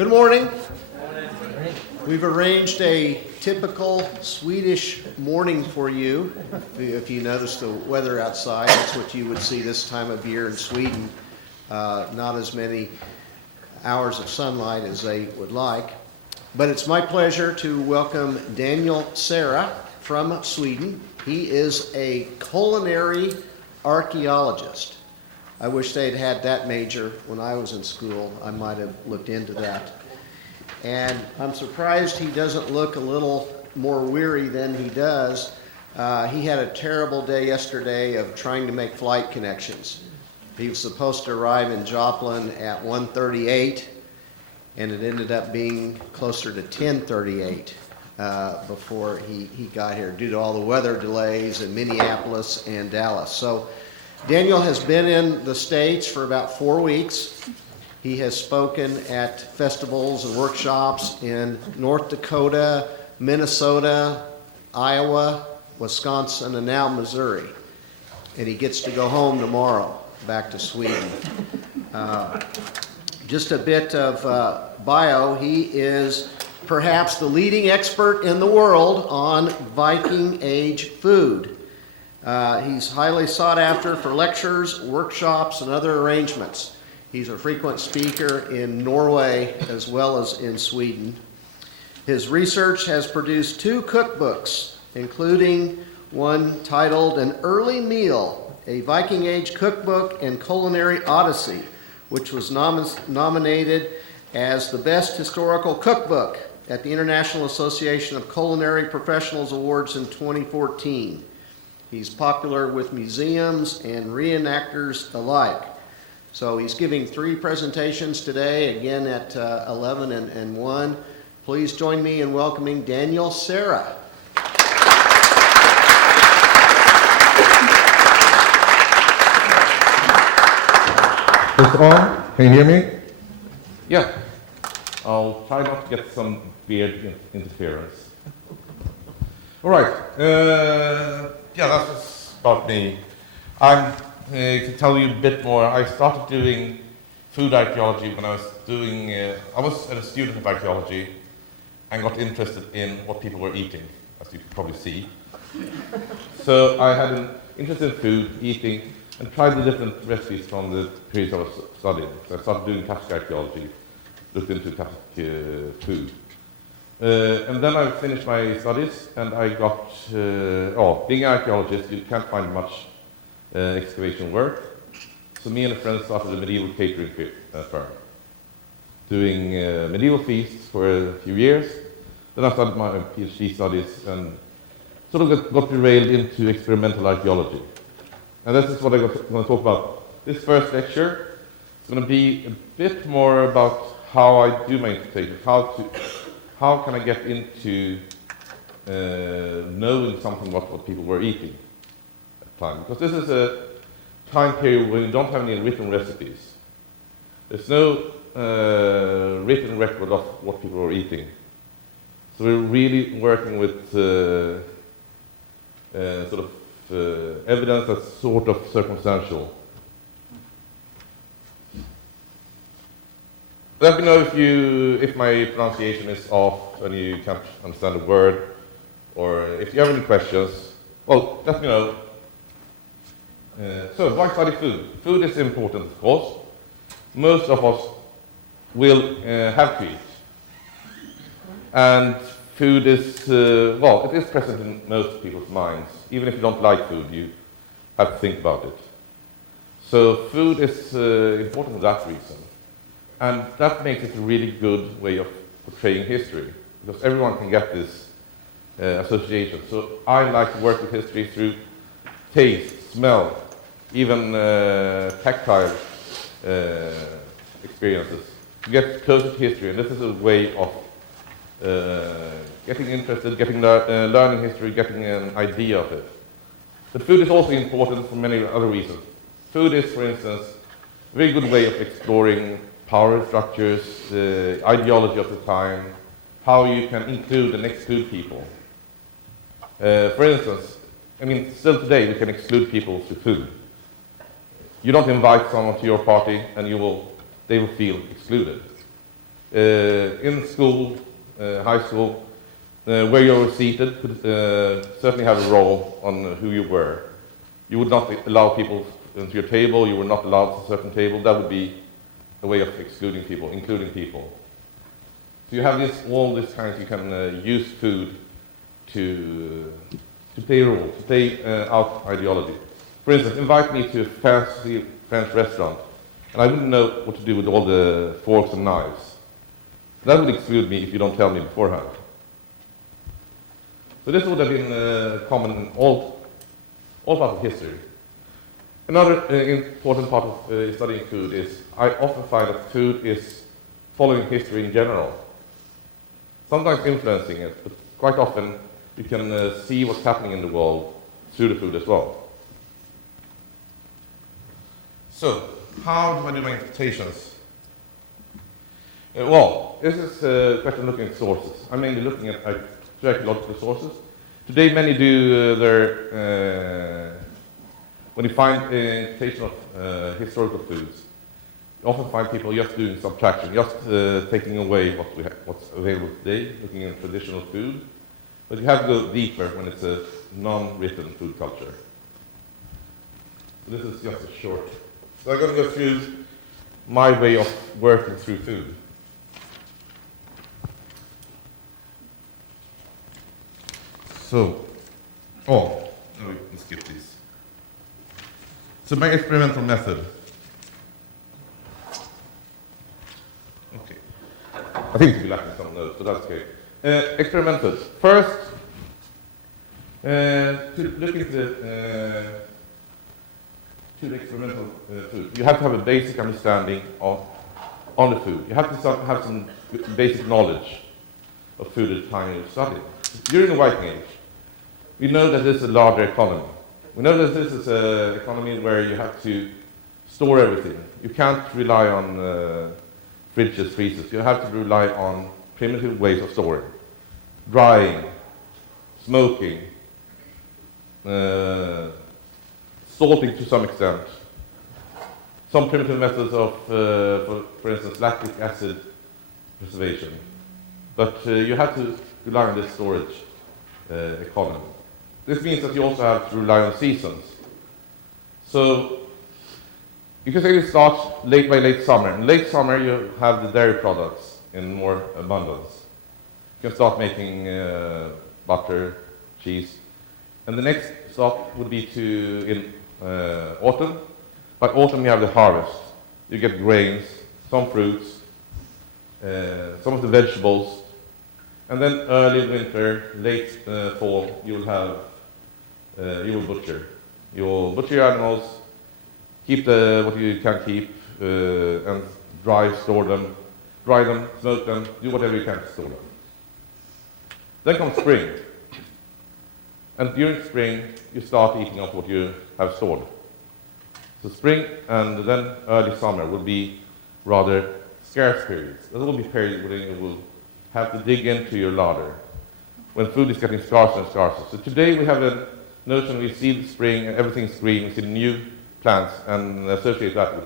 Good morning. We've arranged a typical Swedish morning for you. If you notice the weather outside, that's what you would see this time of year in Sweden. Not as many hours of sunlight as they would like. But it's my pleasure to welcome Daniel Serra from Sweden. He is a culinary archaeologist. I wish they'd had that major when I was in school. I might have looked into that. And I'm surprised he doesn't look a little more weary than he does. He had a terrible day yesterday of trying to make flight connections. He was supposed to arrive in Joplin at 1:38, and it ended up being closer to 10:38 before he got here due to all the weather delays in Minneapolis and Dallas. So Daniel has been in the States for about 4 weeks. He has spoken at festivals and workshops in North Dakota, Minnesota, Iowa, Wisconsin, and now Missouri. And he gets to go home tomorrow, back to Sweden. Just a bit of bio. He is perhaps the leading expert in the world on Viking Age food. He's highly sought after for lectures, workshops, and other arrangements. He's a frequent speaker in Norway as well as in Sweden. His research has produced 2 cookbooks, including one titled An Early Meal, a Viking Age Cookbook and Culinary Odyssey, which was nominated as the Best Historical Cookbook at the International Association of Culinary Professionals Awards in 2014. He's popular with museums and reenactors alike. So he's giving 3 presentations today, again at 11 and 1. Please join me in welcoming Daniel Serra. Is it on? Can you hear me? Yeah, I'll try not to get some weird interference. All right, yeah, that's about me. I'm to tell you a bit more. I started doing food archaeology when I was a student of archaeology and got interested in what people were eating, as you can probably see. So I had an interest in food, eating, and tried the different recipes from the periods I was studying. So I started doing classic archaeology, looked into classic food. And then I finished my studies, and I got, being an archaeologist, you can't find much excavation work. So me and a friend started a medieval catering firm, doing medieval feasts for a few years. Then I started my PhD studies and sort of got derailed into experimental archaeology. And this is what I'm going to talk about. This first lecture is going to be a bit more about how I do my interpretation, how can I get into knowing something about what people were eating at the time. Because this is a time period when you don't have any written recipes. There's no written record of what people were eating. So we're really working with evidence that's sort of circumstantial. Let me know if my pronunciation is off and you can't understand a word, or if you have any questions. Well, let me know. So, why study food? Food is important, of course. Most of us will have to eat. And food is, it is present in most people's minds. Even if you don't like food, you have to think about it. So food is important for that reason. And that makes it a really good way of portraying history, because everyone can get this association. So I like to work with history through taste, smell, even tactile experiences, to get closer to history. And this is a way of getting interested, learning history, getting an idea of it. But food is also important for many other reasons. Food is, for instance, a very good way of exploring power structures, the ideology of the time, how you can include and exclude people. For instance, still today we can exclude people through food. You don't invite someone to your party and they will feel excluded. in school, high school, where you were seated could certainly have a role on who you were. You would not allow people into your table, you were not allowed to a certain table. That would be a way of excluding people, including people. So you have all these kinds, you can use food to play a role, to play out ideology. For instance, invite me to a fancy French restaurant, and I wouldn't know what to do with all the forks and knives. That would exclude me if you don't tell me beforehand. So this would have been common in all parts of history. Another important part of studying food is I often find that food is following history in general. Sometimes influencing it, but quite often you can see what's happening in the world through the food as well. So, how do I do my interpretations? Well, this is a question looking at sources. I'm mainly looking at archaeological sources. Today many do when you find interpretation of historical foods, you often find people just doing subtraction, just taking away what's available today, looking at traditional food. But you have to go deeper when it's a non-written food culture. So this is just a short. So I'm going to go through my way of working through food. So, let's skip these. So my experimental method. Okay. I think to be lacking some notes, but that's okay. Experimental. First, to look into the experimental food, you have to have a basic understanding on the food. You have to have some basic knowledge of food at the time you're studying. During the Viking Age, we know that this is a larger economy. We know that this is an economy where you have to store everything. You can't rely on fridges, freezers. You have to rely on primitive ways of storing. Drying, smoking, salting to some extent. Some primitive methods of, for instance, lactic acid preservation. But you have to rely on this storage economy. This means that you also have to rely on seasons. So you can say it starts late summer. In late summer, you have the dairy products in more abundance. You can start making butter, cheese. And the next stop would be in autumn. By autumn, you have the harvest. You get grains, some fruits, some of the vegetables. And then early winter, late fall, you will butcher. You will butcher your animals, keep what you can keep, and dry them, smoke them, do whatever you can to store them. Then comes spring. And during spring, you start eating up what you have stored. So spring and then early summer will be rather scarce periods. There will be periods when you will have to dig into your larder, when food is getting scarcer and scarcer. So today we have a notion, we see the spring and everything's green, we see new plants and associate that with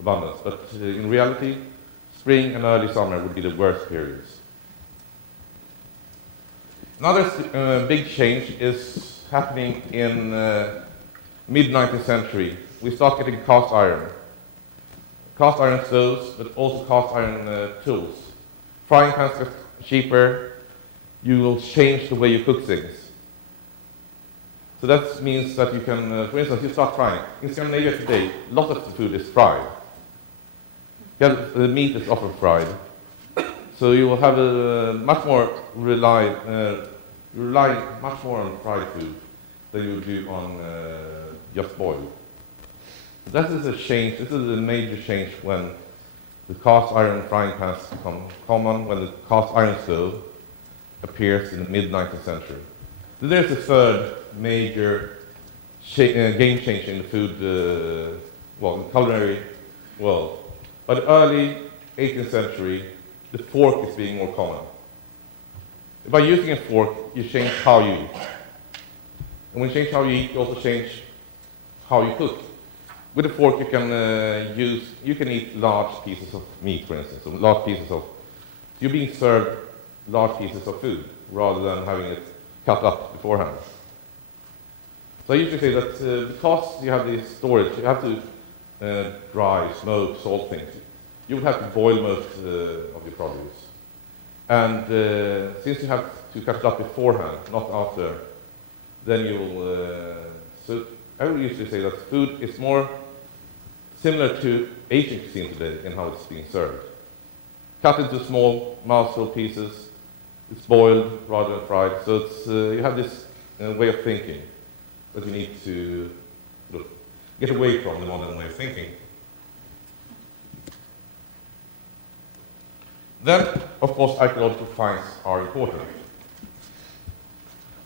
abundance. But in reality, spring and early summer would be the worst periods. Another big change is happening in mid-19th century. We start getting cast iron stoves, but also cast iron tools. Frying pans get cheaper. You will change the way you cook things. So that means that you can, for instance, you start frying. In Scandinavia today, a lot of the food is fried. The meat is often fried. So you will have a much more rely much more on fried food than you would do on just boiled. That is a change. This is a major change when the cast iron frying pans become common, when the cast iron stove appears in the mid-19th century. Then there's a third major game change in the food, in culinary world. By the early 18th century, the fork is being more common. By using a fork, you change how you eat. And when you change how you eat, you also change how you cook. With a fork, you can eat large pieces of meat, for instance, or large pieces of you're being served large pieces of food rather than having it cut up beforehand. So I usually say that because you have this storage, you have to dry, smoke, salt things. You would have to boil most of your produce. And since you have to cut it up beforehand, not after, then you'll... so I would usually say that food is more similar to Asian cuisine today in how it's being served. Cut into small mouthful pieces, it's boiled rather than fried. So it's, you have this way of thinking that you need to get away from the modern way of thinking. Then, of course, archaeological finds are important.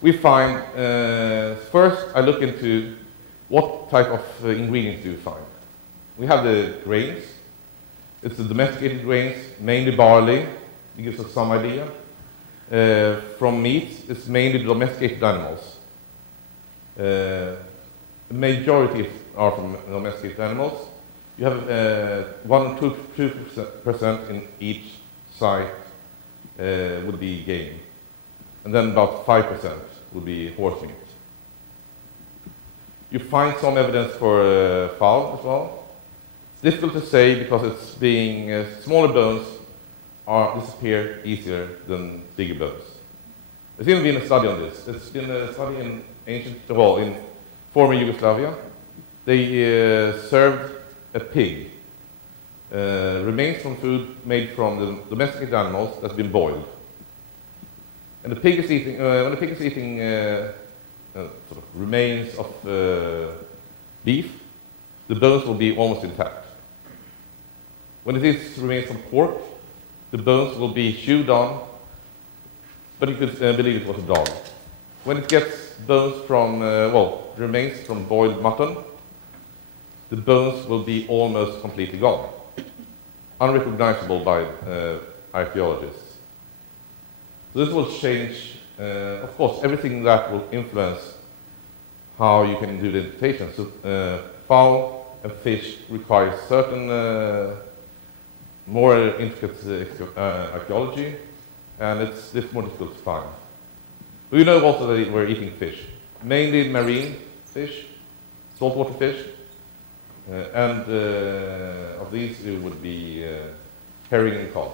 We find, first I look into what type of ingredients do you find. We have the grains. It's the domesticated grains, mainly barley. It gives us some idea. From meat, it's mainly domesticated animals. The majority are from domesticated animals. You have 1 to 2% in each site would be game. And then about 5% would be horse meat. You find some evidence for fowl as well. It's difficult to say because it's being smaller bones disappear easier than bigger bones. There's even been a study on this. There's been a study in in former Yugoslavia. They served a pig, remains from food made from the domesticated animals that's been boiled. And the pig is eating, when the pig is eating sort of remains of beef, the bones will be almost intact. When it is remains from pork, the bones will be chewed on, but you could believe it was a dog. When it gets bones from, remains from boiled mutton, the bones will be almost completely gone, unrecognizable by archaeologists. So this will change, of course, everything that will influence how you can do the interpretation. So fowl and fish require certain more intricate archaeology, and it's more difficult to find. We know also that we're eating fish, mainly marine fish, saltwater fish, and of these it would be herring and cod.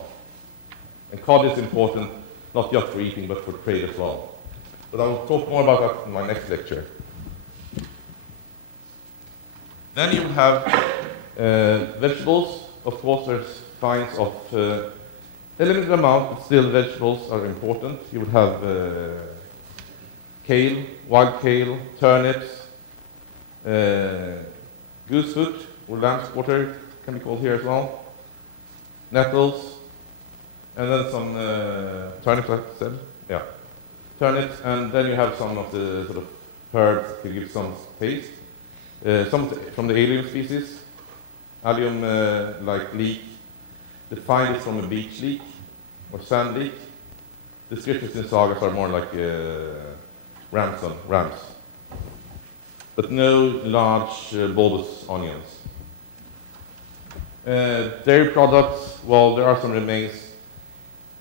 And cod is important not just for eating but for trade as well. But I will talk more about that in my next lecture. Then you have vegetables. Of course, there's finds of a limited amount, but still vegetables are important. You would have kale, wild kale, turnips, goosefoot or lamb's quarter can be called here as well, nettles, and then some turnips, like I said, yeah, turnips, and then you have some of the sort of herbs to give some taste. Some from the allium species, allium like leek. The find is from a beach leek or sand leek. The descriptions in sagas are more like rams, but no large bulbous onions. Dairy products, well, there are some remains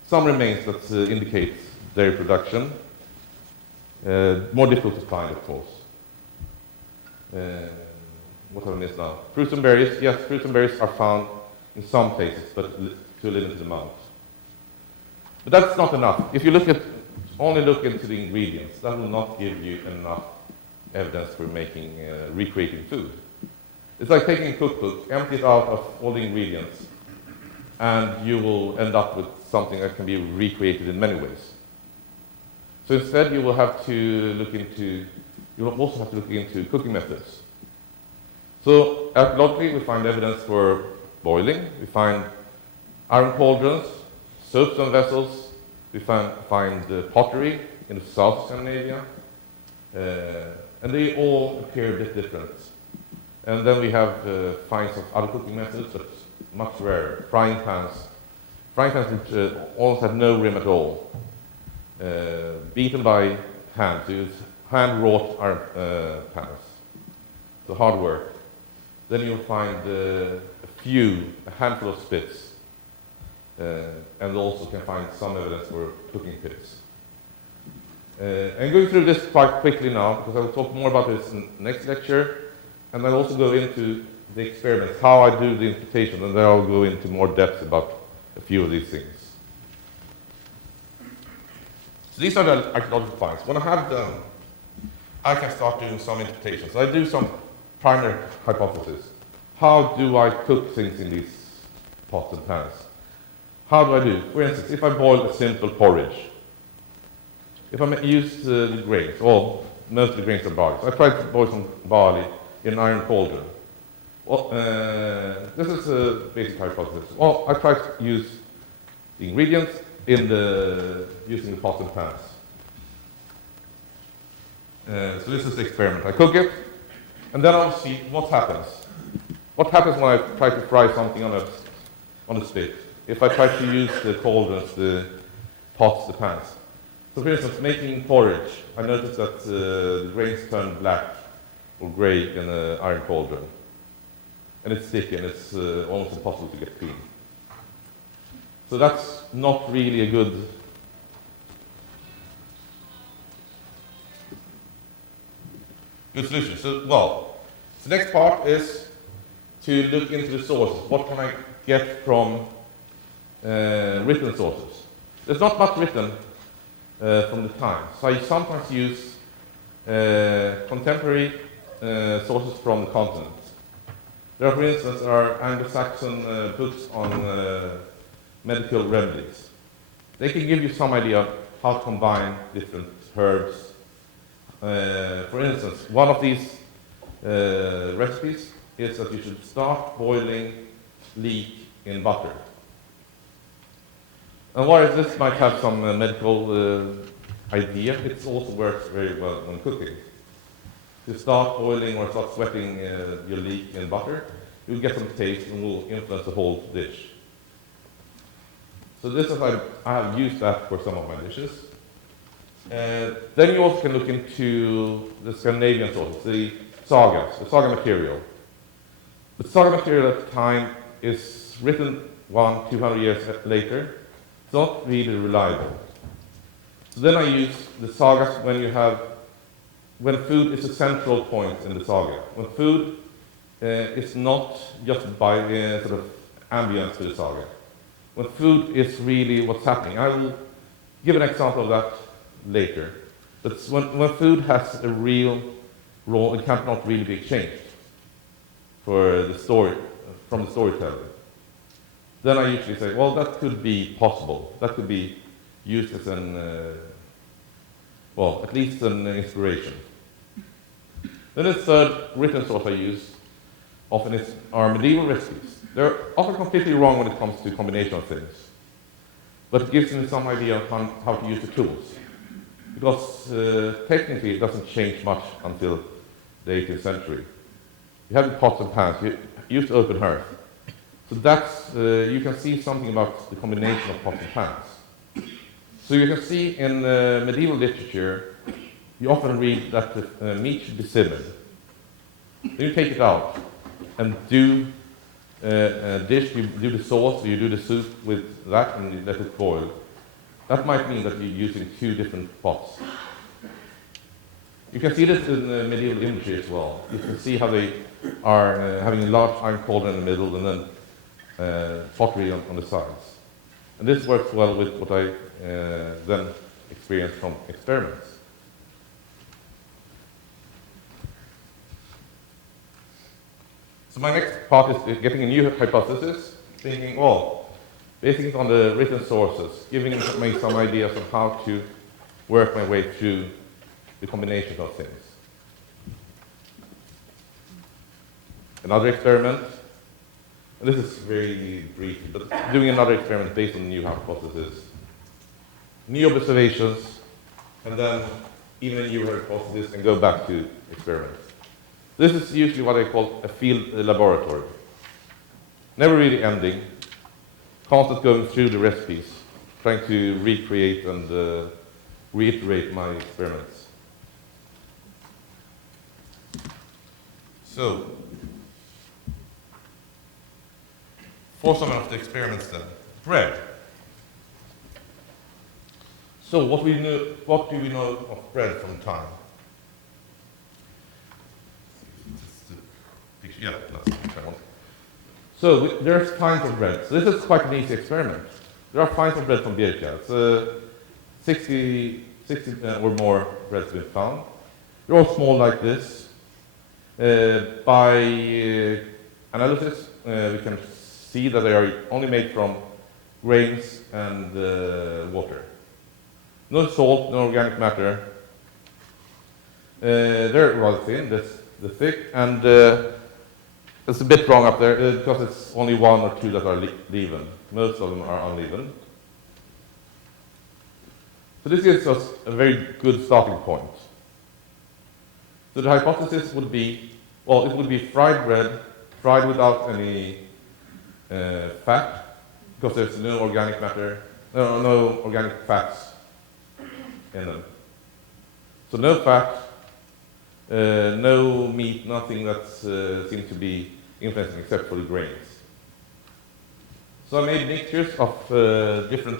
that indicate dairy production. More difficult to find, of course. What have I missed now? Fruits and berries. Yes, fruits and berries are found in some places, but to a limited amount. But that's not enough. If you only look into the ingredients, that will not give you enough evidence for making, recreating food. It's like taking a cookbook, empty it out of all the ingredients, and you will end up with something that can be recreated in many ways. So instead, you will have to look into, cooking methods. So archaeologically, we find evidence for boiling. We find iron cauldrons, soapstone vessels. We find pottery in the South Scandinavia, and they all appear a bit different. And then we have finds of other cooking methods, but much rarer. Frying pans which almost have no rim at all, beaten by hand. So it's hand-wrought pans. So hard work. Then you'll find a handful of spits. and also can find some evidence for cooking pits. I'm going through this quite quickly now, because I will talk more about this in the next lecture, and I'll also go into the experiments, how I do the interpretation, and then I'll go into more depth about a few of these things. So these are the archaeological finds. When I have them, I can start doing some interpretations. I do some primary hypotheses. How do I cook things in these pots and pans? How do I do? For instance, if I boil a simple porridge, if I use the grains, well, most of the grains are barley. So I try to boil some barley in an iron cauldron. Well, this is a basic hypothesis. Well, I try to use the ingredients using the pots and pans. So this is the experiment. I cook it, and then I'll see what happens. What happens when I try to fry something on a stick? If I try to use the cauldrons, the pots, the pans. So for instance, making porridge, I noticed that the grains turn black or grey in an iron cauldron. And it's sticky and it's almost impossible to get clean. So that's not really a good solution. So, well, the next part is to look into the sources. What can I get from written sources? There's not much written from the time. So I sometimes use contemporary sources from the continent. There, for instance, are Anglo-Saxon books on medical remedies. They can give you some idea of how to combine different herbs. For instance, one of these recipes is that you should start boiling leek in butter. And while this might have some medical idea, it also works very well when cooking. To start boiling or start sweating your leek in butter, you'll get some taste and will influence the whole dish. So this is I have used that for some of my dishes. Then you also can look into the Scandinavian sources, the saga material. The saga material at the time is written 100-200 years later. It's not really reliable. So then I use the sagas when food is a central point in the saga. When food is not just by sort of ambience to the saga. When food is really what's happening. I will give an example of that later. But when food has a real role, it cannot really be exchanged for the story, from the storyteller. Then I usually say, well, that could be possible. That could be used as well, at least an inspiration. Then the third written source I use often are medieval recipes. They're often completely wrong when it comes to combination of things. But it gives me some idea of how to use the tools. Because technically it doesn't change much until the 18th century. You have the pots and pans, you use open hearth. So that's, you can see something about the combination of pots and pans. So you can see in medieval literature, you often read that the meat should be simmered. Then you take it out and do a dish, you do the sauce, or you do the soup with that and you let it boil. That might mean that you're using two different pots. You can see this in medieval imagery as well. You can see how they are having a large iron cauldron in the middle and then pottery on the sides. And this works well with what I then experienced from experiments. So my next part is getting a new hypothesis, thinking, well, basing it on the written sources, giving me some ideas of how to work my way through the combination of things. Another experiment, and this is very brief, but doing another experiment based on the new hypothesis. New observations, and then even a new hypothesis, and go back to experiments. This is usually what I call a field laboratory. Never really ending, constant going through the recipes, trying to recreate and reiterate my experiments. So, for some of the experiments then, the bread. So what do we know of bread from time? Yeah, that's the picture I want. So there's kinds of bread. So this is quite an easy experiment. There are kinds of bread from Birka. It's 60 or more breads have been found. They're all small like this. By analysis, we can see that they are only made from grains and water. No salt, no organic matter. They're rather thin, the thick, and it's a bit wrong up there because it's only one or two that are leavened. Most of them are unleavened. So this gives us a very good starting point. So the hypothesis would be, well, it would be fried bread, fried without any fat, because there's no organic matter, no organic fats in them. So no fat, no meat, nothing that seems to be influencing except for the grains. So I made mixtures of different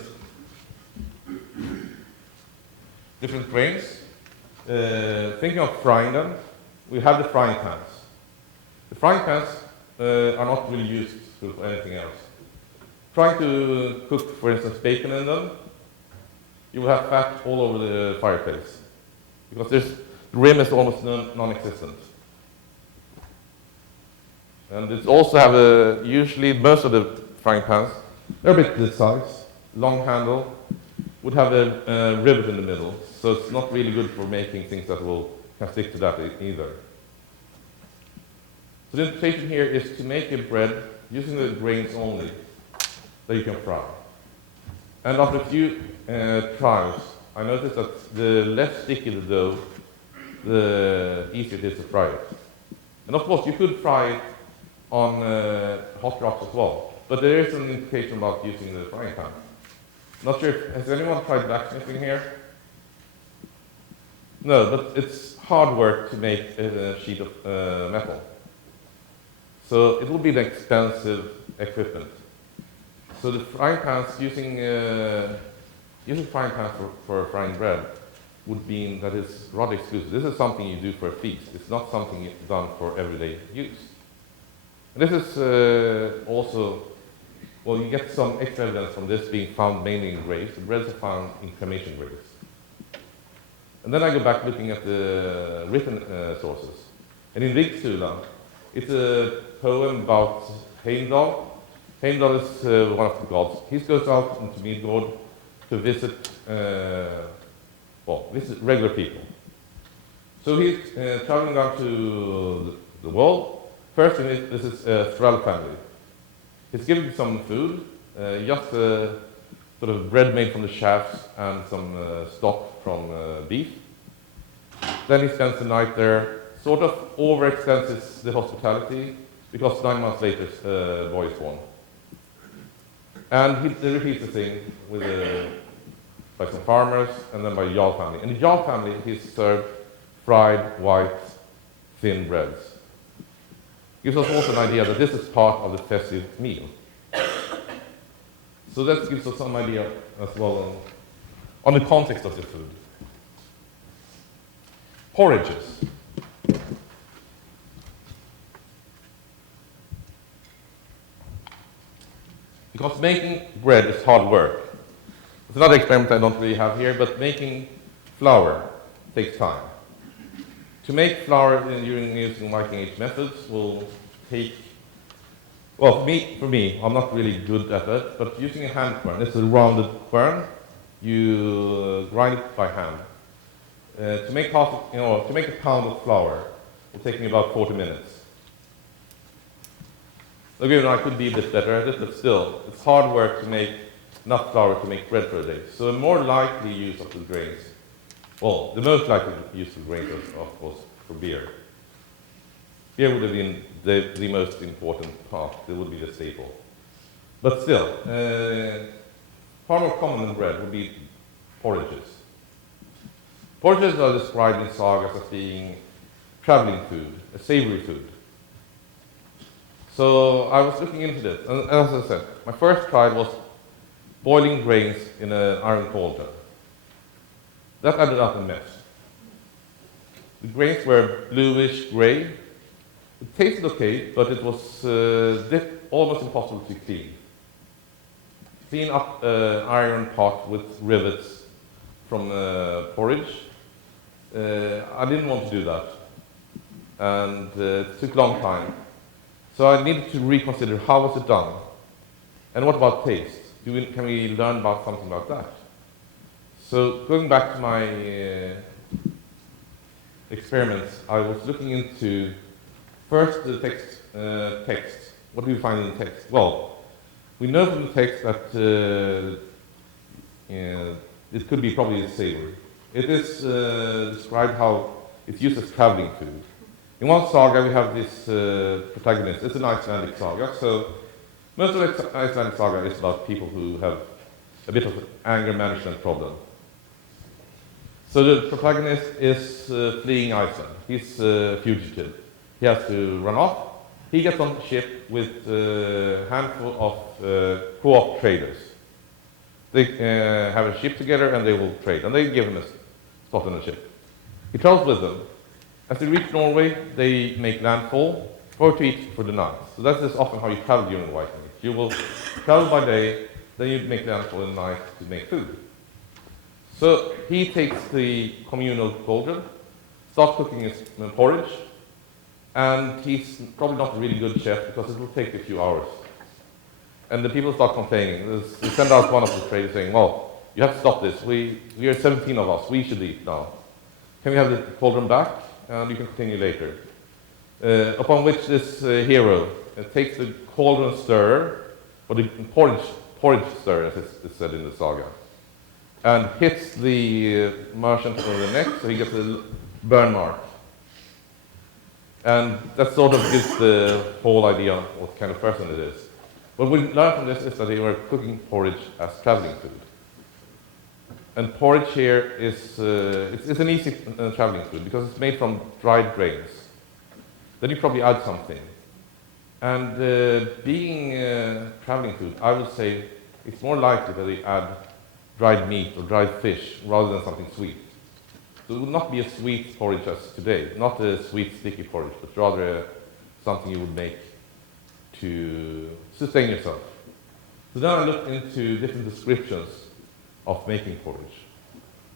grains. Thinking of frying them, we have the frying pans. The frying pans are not really used for anything else. Trying to cook, for instance, bacon in them, you will have fat all over the fireplace because the rim is almost non-existent. And it also have usually most of the frying pans, they're a bit this size, long handle, would have a rivet in the middle, so it's not really good for making things that can stick to that either. So the implication here is to make a bread using the grains only that you can fry. And after a few trials, I noticed that the less sticky the dough, the easier it is to fry it. And of course, you could fry it on hot rocks as well, but there is an indication about using the frying pan. Not sure, has anyone tried blacksmithing here? No, but it's hard work to make a sheet of metal. So it will be an expensive equipment. So the frying pans, using frying pans for frying bread would mean that it's rather exclusive. This is something you do for a feast. It's not something done for everyday use. And this is also, well, you get some extra evidence from this being found mainly in graves. The breads are found in cremation graves. And then I go back looking at the written sources. And in Rigsula, it's a poem about Heimdall. Heimdall is one of the gods. He goes out into Midgård to visit, visit regular people. So he's traveling down to the wall. First, this is a thrall family. He's giving some food, just sort of bread made from the shafts and some stock from beef. Then he spends the night there, sort of overextends the hospitality, because 9 months later, a boy is born. And he repeats the thing with by some farmers and then by the Jarl family. In the Jarl family, he's served fried, white, thin breads. Gives us also an idea that this is part of the festive meal. So that gives us some idea as well on the context of the food. Porridges. Because making bread is hard work. It's another experiment I don't really have here, but making flour takes time. To make flour during using Viking Age methods will take, well, for me, I'm not really good at it, but using a hand quern, it's a rounded quern, you grind it by hand. To make a pound of flour will take me about 40 minutes. Again, I could be a bit better at it, but still, it's hard work to make enough flour to make bread for a day. So a more likely use of the grains, well, the most likely use of grains is, of course, for beer. Beer would have been the most important part. It would be the staple. But still, far more common than bread would be porridges. Porridges are described in sagas as being traveling food, a savory food. So I was looking into this, and as I said, my first try was boiling grains in an iron cauldron. That ended up a mess. The grains were bluish gray. It tasted okay, but it was almost impossible to clean. Clean up an iron pot with rivets from porridge. I didn't want to do that, and it took a long time. So I needed to reconsider how was it done, and what about taste? Can we learn about something about that? So going back to my experiments, I was looking into first the text. What do we find in the text? Well, we know from the text that it could be probably savory. It is described how it's used as traveling food. In one saga we have this protagonist. It's an Icelandic saga, so most of the Icelandic saga is about people who have a bit of an anger management problem. So the protagonist is fleeing Iceland. He's a fugitive. He has to run off. He gets on the ship with a handful of co-op traders. They have a ship together and they will trade, and they give him a spot on the ship. He travels with them. As they reach Norway, they make landfall or to eat for the night. So that is often how you travel during the Vikings. You will travel by day, then you make landfall in the night to make food. So he takes the communal cauldron, starts cooking his porridge, and he's probably not a really good chef because it will take a few hours. And the people start complaining. They send out one of the traders saying, well, you have to stop this. We are 17 of us. We should eat now. Can we have the cauldron back? And you can continue later. Upon which this hero takes the cauldron stirrer, or the porridge stirrer, as it's said in the saga, and hits the merchant over the neck, so he gets a burn mark. And that sort of gives the whole idea of what kind of person it is. What we learn from this is that they were cooking porridge as traveling food. And porridge here is it's an easy traveling food because it's made from dried grains. Then you probably add something. And being traveling food, I would say it's more likely that they add dried meat or dried fish rather than something sweet. So it would not be a sweet porridge as today, not a sweet sticky porridge, but rather something you would make to sustain yourself. So then I looked into different descriptions of making porridge.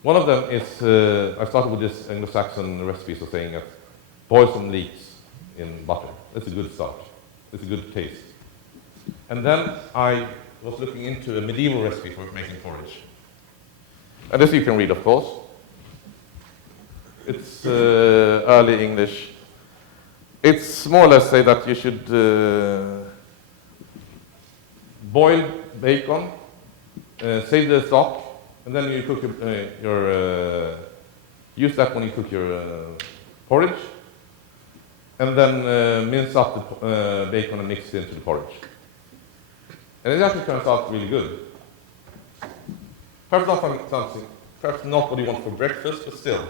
One of them is, I started with this Anglo-Saxon recipe, so saying that boil some leeks in butter. That's a good start. It's a good taste. And then I was looking into a medieval recipe for making porridge. And this you can read, of course. It's early English. It's more or less say that you should boil bacon, save the stock, and then you cook use that when you cook your porridge, and then mince up the bacon and mix it into the porridge. And it actually turns out really good. Perhaps not something, perhaps not what you want for breakfast, but still.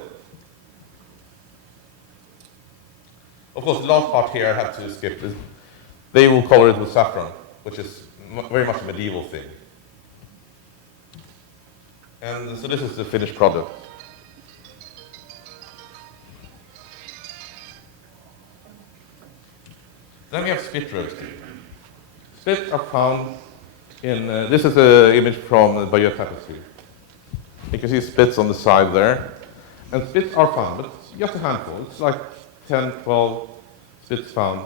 Of course, the last part here I had to skip. They will color it with saffron, which is very much a medieval thing. And so this is the finished product. Then we have spit roasting. Spits are found in, this is an image from the Bayeux Tapestry. You can see spits on the side there. And spits are found, but it's just a handful. It's like 10, 12 spits found.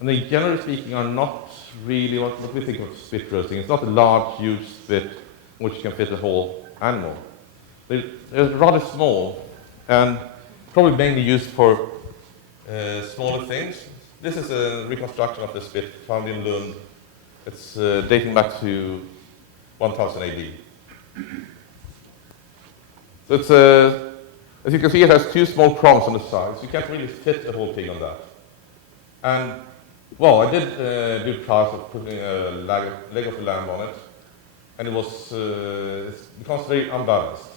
And they, generally speaking, are not really what we think of spit roasting. It's not a large, huge spit which can fit a whole animal. They're rather small and probably mainly used for smaller things. This is a reconstruction of the spit found in Lund. It's dating back to 1000 AD. So it's as you can see, it has two small prongs on the sides. You can't really fit a whole pig on that. And, well, I did do trials of putting a leg of a lamb on it, and it becomes very unbalanced.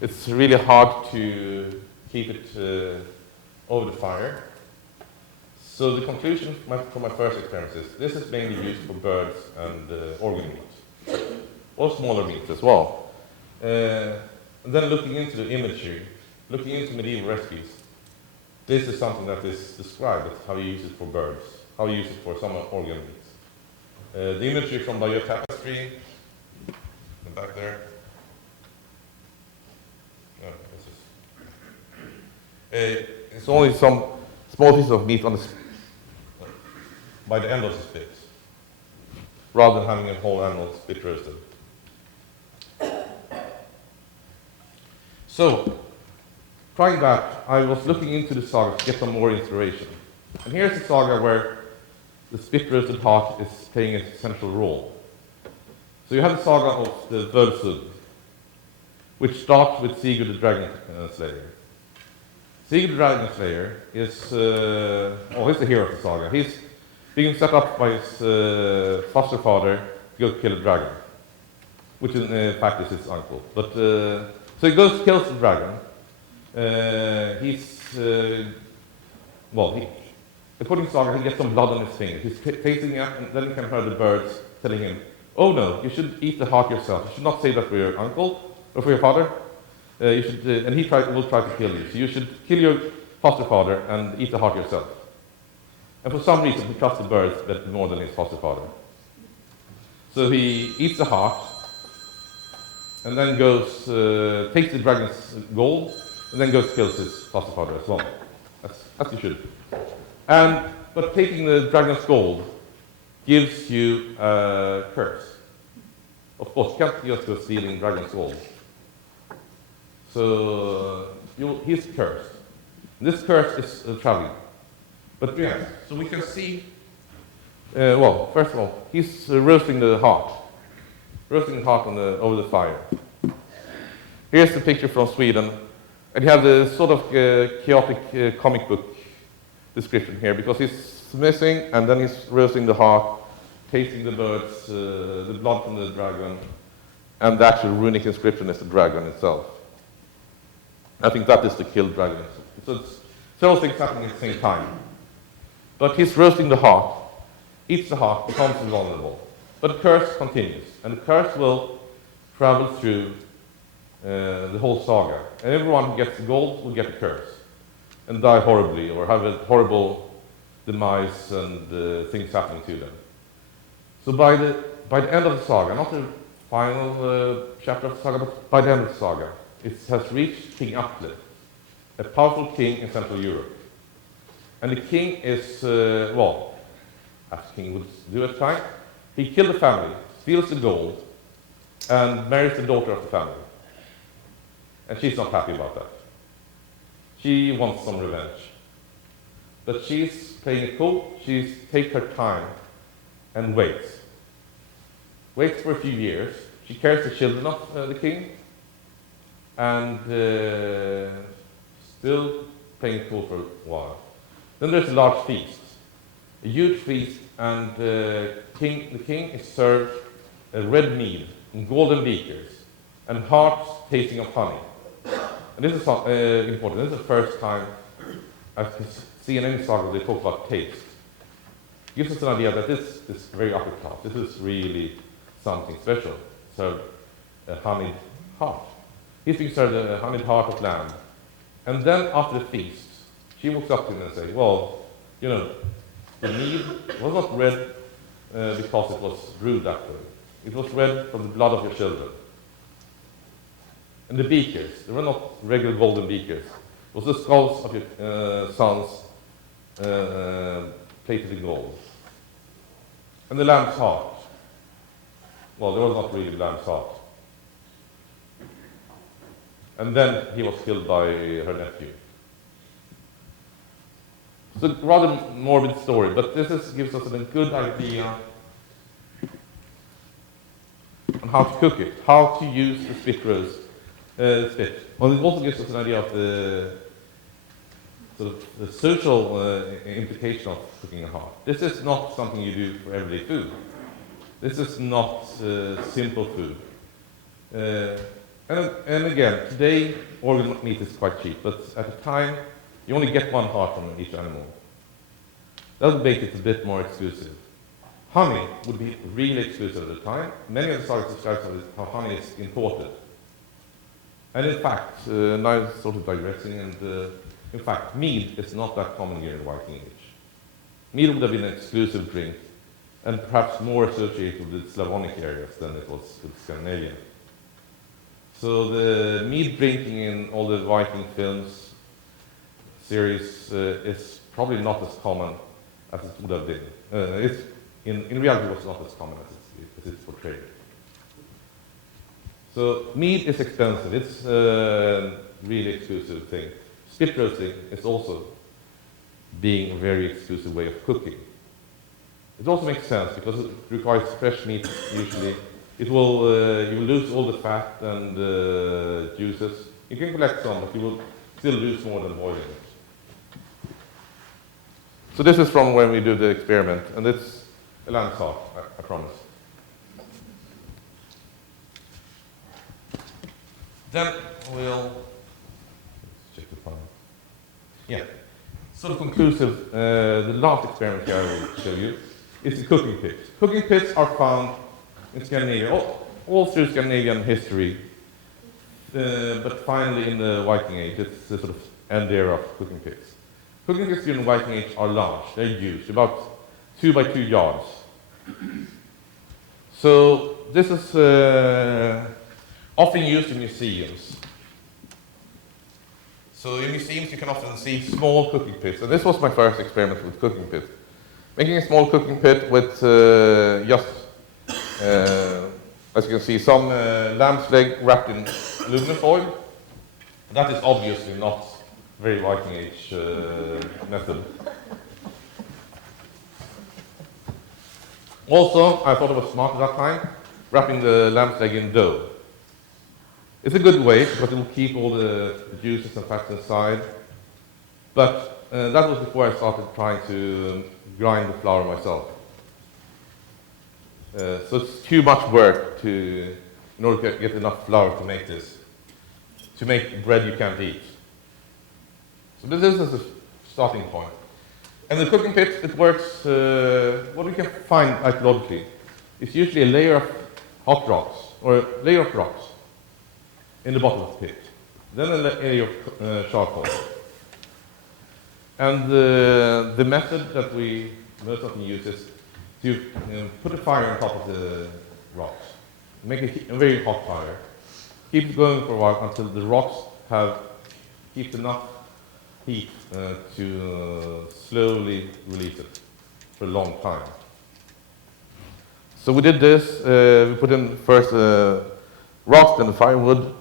It's really hard to keep it over the fire. So the conclusion from my first experiment is this is mainly used for birds and organ meat. or smaller meats as well. And then looking into the imagery, looking into medieval recipes, this is something that is described as how you use it for birds, how you use it for some organ meats. The imagery from the tapestry, in the back there. No, it's only some small pieces of meat on the by the end of the spit, rather than having a whole animal spit roasted. So, trying that, I was looking into the saga to get some more inspiration. And here's a saga where the spit roasted heart is playing a central role. So you have the saga of the Völsung, which starts with Sigurd the Dragon Slayer. Sigurd the Dragon Slayer is, he's the hero of the saga. He's being set up by his foster father to go kill a dragon, which in fact is his uncle. But so he goes, kills the dragon. According to saga, he gets some blood on his finger. He's tasting it, and then he can hear the birds telling him, "Oh no, you should eat the heart yourself. You should not say that for your uncle or for your father. You should, and he will try to kill you. So you should kill your foster father and eat the heart yourself." And for some reason, he trusts the birds but more than his foster father. So he eats the heart, and then goes, takes the dragon's gold, and then goes kills his foster father as well. As you should. But taking the dragon's gold gives you a curse. Of course, you can't just go stealing dragon's gold. So he's cursed. This curse is traveling. But yeah, so we can see, first of all, he's roasting the heart over the fire. Here's the picture from Sweden, and you have the sort of chaotic comic book description here, because he's missing, and then he's roasting the heart, tasting the birds, the blood from the dragon, and the actual runic inscription is the dragon itself. I think that is the killed dragon. So it's several things happening at the same time. But he's roasting the heart, eats the heart, becomes invulnerable. But the curse continues, and the curse will travel through the whole saga. And everyone who gets the gold will get the curse, and die horribly, or have a horrible demise and things happening to them. So by the end of the saga, not the final chapter of the saga, but by the end of the saga, it has reached King Atle, a powerful king in Central Europe. And the king is, as king would do at the time, he killed the family, steals the gold, and marries the daughter of the family. And she's not happy about that. She wants some revenge. But she's playing it cool. She takes her time and waits. Waits for a few years. She cares the children of the king, and still playing it cool for a while. Then there's a large feast, a huge feast, and the king is served a red mead in golden beakers and hearts tasting of honey. And this is important. This is the first time I can see in any saga they talk about taste. It gives us an idea that this is very upper class. This is really something special. Served a honeyed heart. He's being served a honeyed heart of lamb. And then after the feast, she walks up to him and says, "Well, you know, the mead was not red because it was brewed that way. It was red from the blood of your children. And the beakers, they were not regular golden beakers. It was the skulls of your sons plated in gold. And the lamb's heart, well, there was not really lamb's heart. And then he was killed by her nephew." It's a rather morbid story, but this gives us a good idea on how to cook it, how to use the spit roast. Well, it also gives us an idea of the social implication of cooking a heart. This is not something you do for everyday food. This is not simple food. And again, today organ meat is quite cheap, but at the time you only get one heart from each animal. That would make it a bit more exclusive. honey would be really exclusive at the time. Many of the sources describe how honey is imported. And in fact, now I'm sort of digressing, and in fact, mead is not that common here in the Viking Age. Mead would have been an exclusive drink, and perhaps more associated with Slavonic areas than it was with Scandinavia. So the mead drinking in all the Viking films series is probably not as common as it would have been. In reality, it was not as common as it's portrayed. So mead is expensive. It's a really exclusive thing. Spit roasting is also being a very exclusive way of cooking. It also makes sense because it requires fresh meat usually. You will lose all the fat and juices. You can collect some, but you will still lose more than boiling it. So this is from when we do the experiment, and it's a lamb chop, I promise. Then we'll check the file. Yeah. Sort of conclusive, the last experiment here I will show you is the cooking pits. Cooking pits are found in Scandinavia, all through Scandinavian history, but finally in the Viking Age, it's the sort of end era of cooking pits. Cooking pits during the Viking Age are large, they're huge, about 2 by 2 yards. So this is often used in museums. So in museums you can often see small cooking pits, and this was my first experiment with cooking pit. Making a small cooking pit with just, as you can see, some lamb's leg wrapped in aluminum foil. That is obviously not very Viking Age method. Also, I thought it was smart at that time, wrapping the lamb's leg in dough. It's a good way because it will keep all the juices and fats inside. But that was before I started trying to grind the flour myself. So it's too much work in order to get enough flour to make this, to make bread you can't eat. So this is a starting point. And the cooking pit, it works, what we can find archaeologically, it's usually a layer of hot rocks, or a layer of rocks in the bottom of the pit. Then a layer of charcoal. And the method that we most often use is to put a fire on top of the rocks. Make a very hot fire. Keep it going for a while until the rocks have heaped enough heat to slowly release it for a long time. So we did this. We put in first rocks, then the firewood,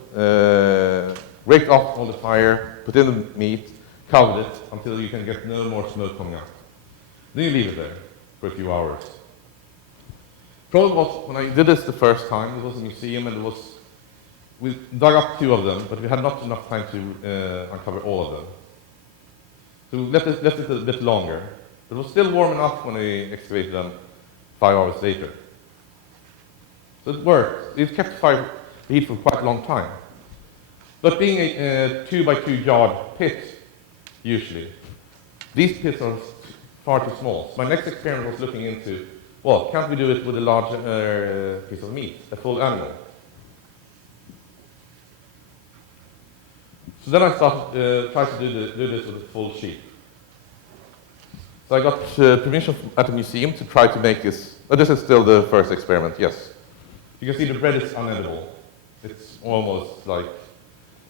raked off all the fire, put in the meat, covered it until you can get no more smoke coming out. Then you leave it there for a few hours. Problem was, when I did this the first time, it was a museum and we dug up 2 of them, but we had not enough time to uncover all of them. So we left it a bit longer. But it was still warm enough when we excavated them 5 hours later. So it worked. It kept fire heat for quite a long time. But being a 2 by 2 yard pit, usually, these pits are far too small. So my next experiment was looking into, well, can't we do it with a larger piece of meat, a full animal? So then I started tried to do this with a full sheep. So I got permission at the museum to try to make this. This is still the first experiment, yes. You can see the bread is unedible. It's almost like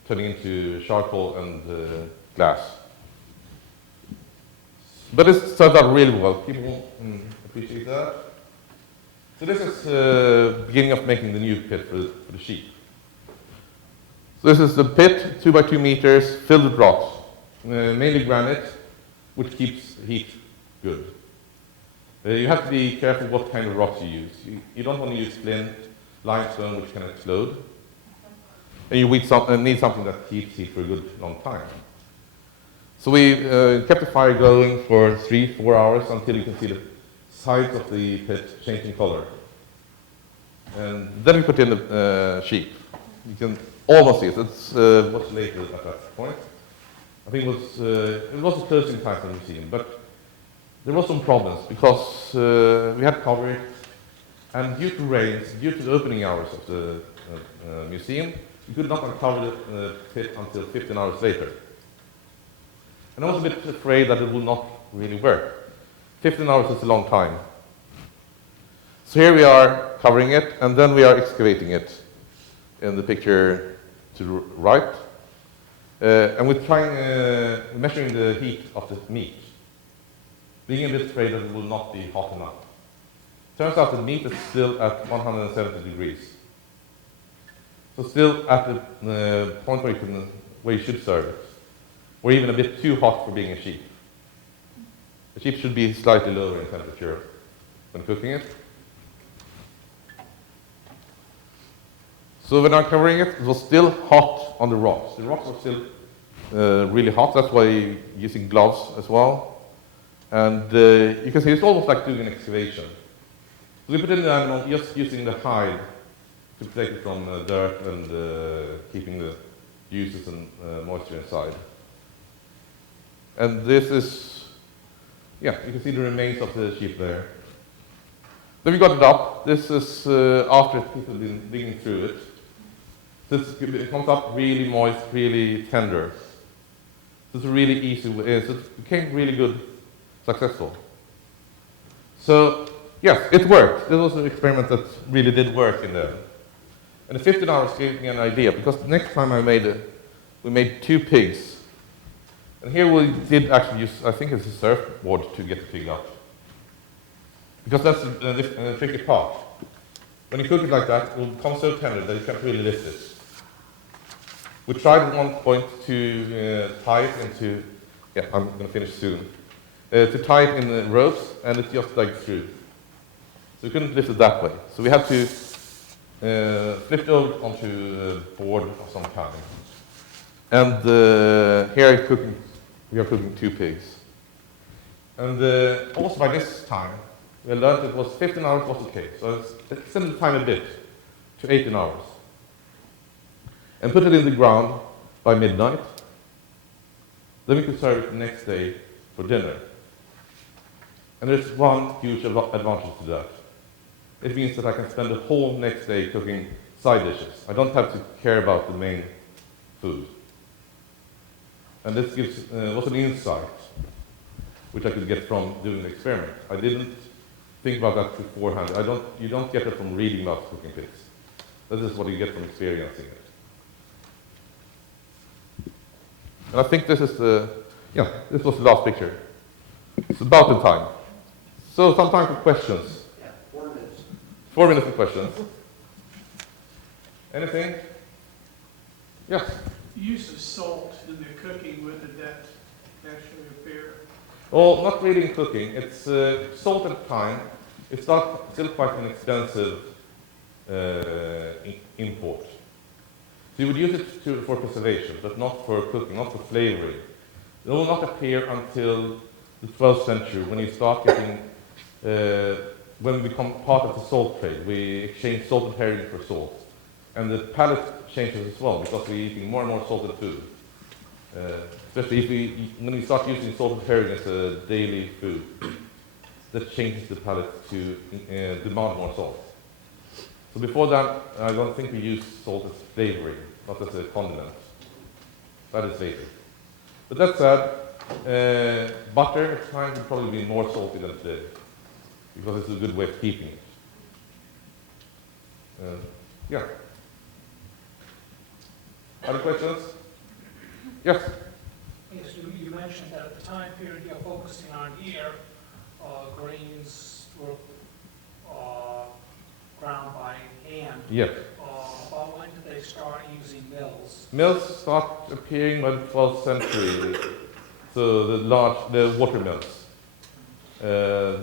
turning into charcoal and glass. But this turned out really well. People appreciate that. So this is the beginning of making the new pit for the sheep. So this is the pit, 2 by 2 meters, filled with rocks, mainly granite, which keeps heat good. You have to be careful what kind of rocks you use. You don't want to use flint, limestone, which can explode. And you need something that keeps heat for a good long time. So we kept the fire going for 3-4 hours until you can see the sides of the pit changing color. And then we put in the sheep. You can almost see it. It's much later at that point. I think it was a closing time for the museum, but there were some problems because we had covered, and due to rains, due to the opening hours of the museum, we could not uncover the pit until 15 hours later. And I was a bit afraid that it would not really work. 15 hours is a long time. So here we are covering it, and then we are excavating it in the picture to the right. And we're trying, measuring the heat of the meat, being a bit afraid that it will not be hot enough. Turns out the meat is still at 170 degrees. So still at the point where you should serve it, or even a bit too hot for being a sheep. The sheep should be slightly lower in temperature when cooking it. So when I'm covering it, it was still hot on the rocks. The rocks were still really hot, that's why using gloves as well. And you can see it's almost like doing an excavation. So we put in the animal just using the hide to protect it from dirt and keeping the juices and moisture inside. And this is, yeah, you can see the remains of the sheep there. Then we got it up. This is after people have been digging through it. So it comes up really moist, really tender. So it's a really easy way. So it became really good, successful. So yes, it worked. This was an experiment that really did work in there. And the 15 hours gave me an idea, because the next time we made 2 pigs. And here we did actually use, I think it's a surfboard to get the pig up. Because that's the tricky part. When you cook it like that, it will become so tender that you can't really lift it. We tried at one point to tie it into, yeah, I'm going to finish soon, to tie it in the ropes, and it just dug through. So we couldn't lift it that way. So we had to flip it over onto a board of some kind. And here we are cooking 2 pigs. And also by this time, we learned it was 15 hours was okay. So let's extend the time a bit to 18 hours. And put it in the ground by midnight. Then we could serve it the next day for dinner. And there's one huge advantage to that. It means that I can spend the whole next day cooking side dishes. I don't have to care about the main food. And this was an insight which I could get from doing the experiment. I didn't think about that beforehand. You don't get it from reading about cooking pigs. This is what you get from experiencing it. And I think this is this was the last picture. It's about the time. So some time for questions. Yeah, 4 minutes. 4 minutes for questions. Anything? Yes? Use of salt in the cooking, when did that actually appear? Well, not really in cooking. It's salt and thyme. It's still quite an expensive import. So you would use it for preservation, but not for cooking, not for flavoring. It will not appear until the 12th century, when you start getting, when we become part of the salt trade. We exchange salted herring for salt. And the palate changes as well, because we're eating more and more salted food. Especially when we start using salted herring as a daily food, that changes the palate to demand more salt. So before that, I don't think we use salt as flavoring, not as a condiment. That is later. But that said, butter at times would probably be more salty than today, because it's a good way of keeping it. Yeah. Other questions? Yes? Yes, you mentioned that at the time period you're focusing on here, grains were ground by hand. Yes. About when did they start using mills? Mills start appearing by the 12th century. So the water mills.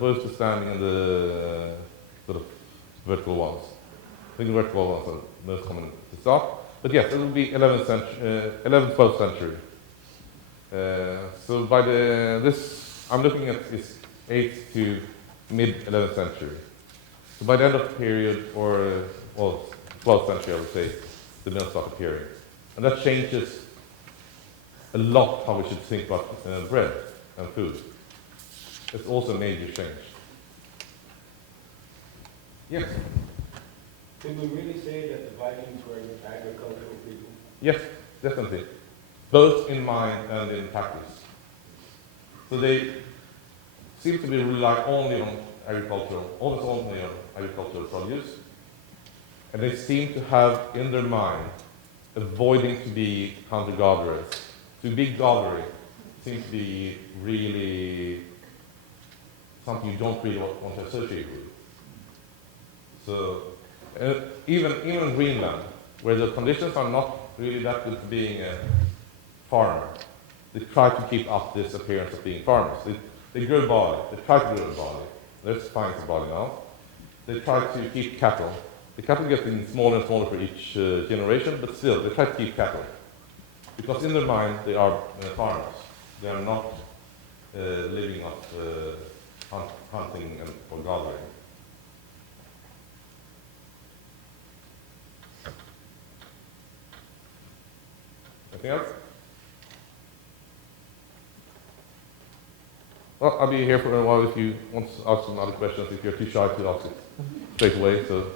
Both standing in the sort of vertical ones. I think the vertical ones are most common to start. But yes, it will be 11th, 12th century. So by I'm looking at this 8th to mid 11th century. So by the end of the period, or 12th century, I would say, the mills start appearing. And that changes a lot how we should think about bread and food. it's also a major change. Yes? Could we really say that the Vikings were agricultural people? Yes, definitely. Both in mind and in practice. So they seem to be relying only on almost only on agricultural produce. And they seem to have in their mind avoiding to be hunter-gatherers. To be gathering seems to be really something you don't really want to associate with. So even in Greenland, where the conditions are not really that good for being a farmer, they try to keep up this appearance of being farmers. They grow barley. They try to grow barley. There's fines of barley now. They try to keep cattle. The cattle get getting smaller and smaller for each generation, but still, they try to keep cattle. Because in their mind, they are farmers. They are not living off hunting or gathering. Anything else? Well, I'll be here for a while if you want to ask some other questions, if you're too shy to ask it straight away. So